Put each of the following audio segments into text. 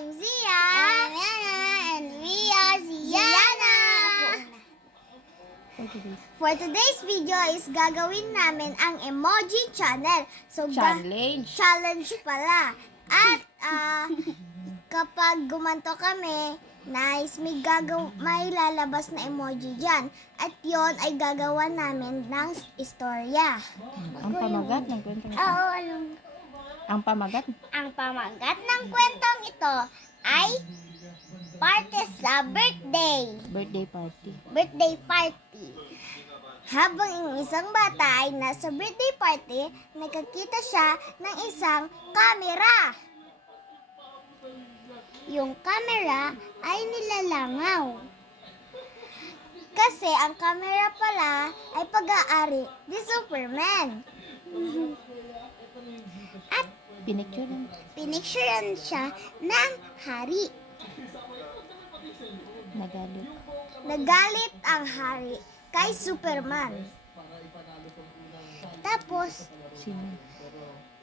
I'm Zia. I'm Yana. And we are Ziana. For today's video is gagawin namin ang emoji channel. So, challenge pala. At kapag gumanto kami, may lalabas na emoji dyan. At yon ay gagawa namin ng istorya. Ang pamagat ng kwentong ito. Oo, alam. Ang pamagat? Ang pamagat ng kwentong ito ay party sa birthday. Birthday party. Birthday party. Habang ang isang bata ay nasa birthday party, nakakita siya ng isang kamera. Yung kamera ay nilalangaw. Kasi ang kamera pala ay pag-aari ni Superman. At pinicturean siya ng hari. Nagalit ang hari kay Superman. Tapos,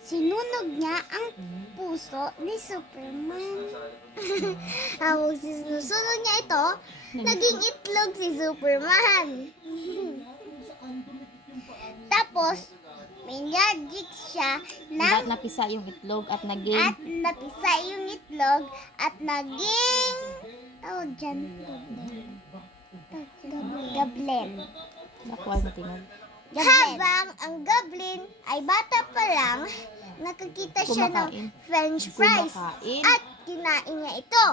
sinunog niya ang puso ni Superman. Habang sinusunog niya ito, naging itlog si Superman. Tapos, may magic siya ng napisa yung itlog at napisa yung itlog at naging tawag dyan goblin. Nakuha na tingnan. Habang ang goblin ay bata pa lang, nakakita siya ng french fries at kinain niya ito.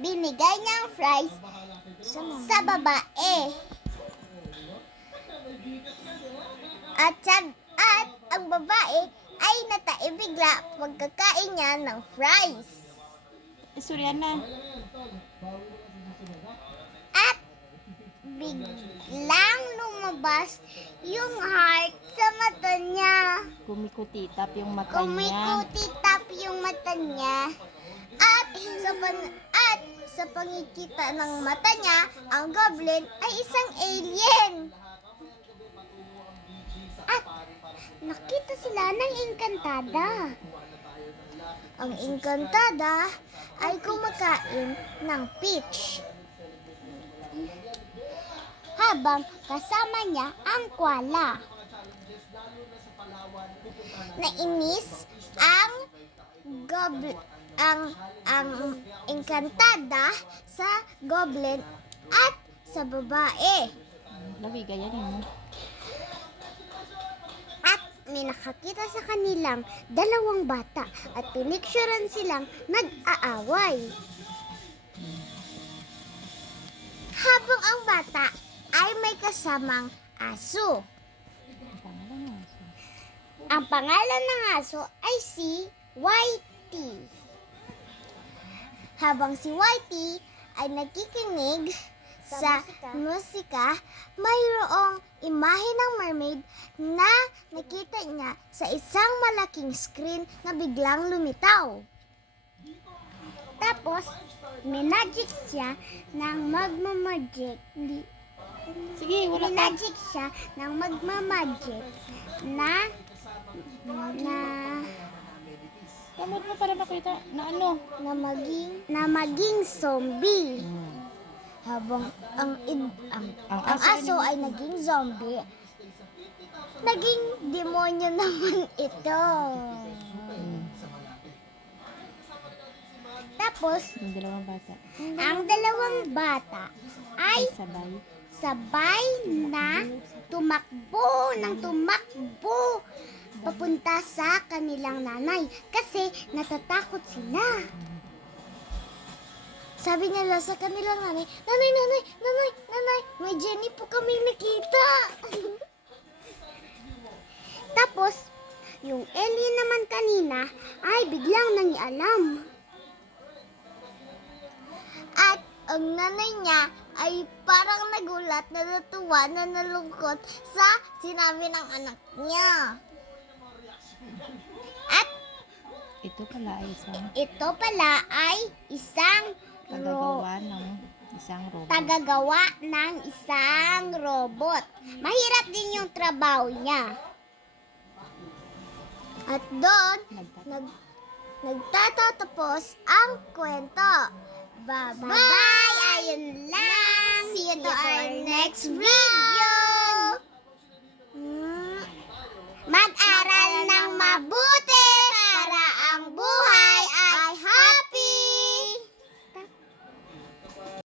Binigay niya ang fries sa babae. At ang babae ay nataibigla pagkakain niya ng fries. Suryana. At biglang lumabas yung heart sa mata niya. Kumikutitap yung mata niya. At sa pangikita ng mata niya, ang goblin ay isang alien. At nakita sila ng engkantada. Ang engkantada ay kumakain ng peach. Habang kasama niya ang koala. Nainis ang engkantada sa goblin at sa babae. Labi, ganyan mo. At may nakakita sa kanilang dalawang bata at pinicturean silang nag-aaway. Habang ang bata ay may kasamang aso. Ang pangalan ng aso ay si Whitey. Habang si Whitey ay nakikinig sa musika, mayroong imahe ng mermaid na nakita niya sa isang malaking screen na biglang lumitaw. Tapos, may magic siya ng magmamagic. Sige, wala pa. Magic siya ng magmamagic na Kamot mo para makita na ano? Na maging zombie. Habang ang aso ay naging zombie, naging demonyo naman ito. Tapos, ang dalawang bata ay sabay na tumakbo papunta sa kanilang nanay kasi natatakot sila. Sabi nila sa kanilang nanay, Nanay, may Jenny po kami nakita. Tapos, yung alien naman kanina ay biglang nangialam. At ang nanay niya ay parang nagulat, natuwa, na nalungkot sa sinabi ng anak niya. At ito pala ay isang tagagawa ng isang robot. Mahirap din yung trabaho niya. At doon, nagtatapos ang kwento. Bye-bye! Ayun lang! See you to our next video!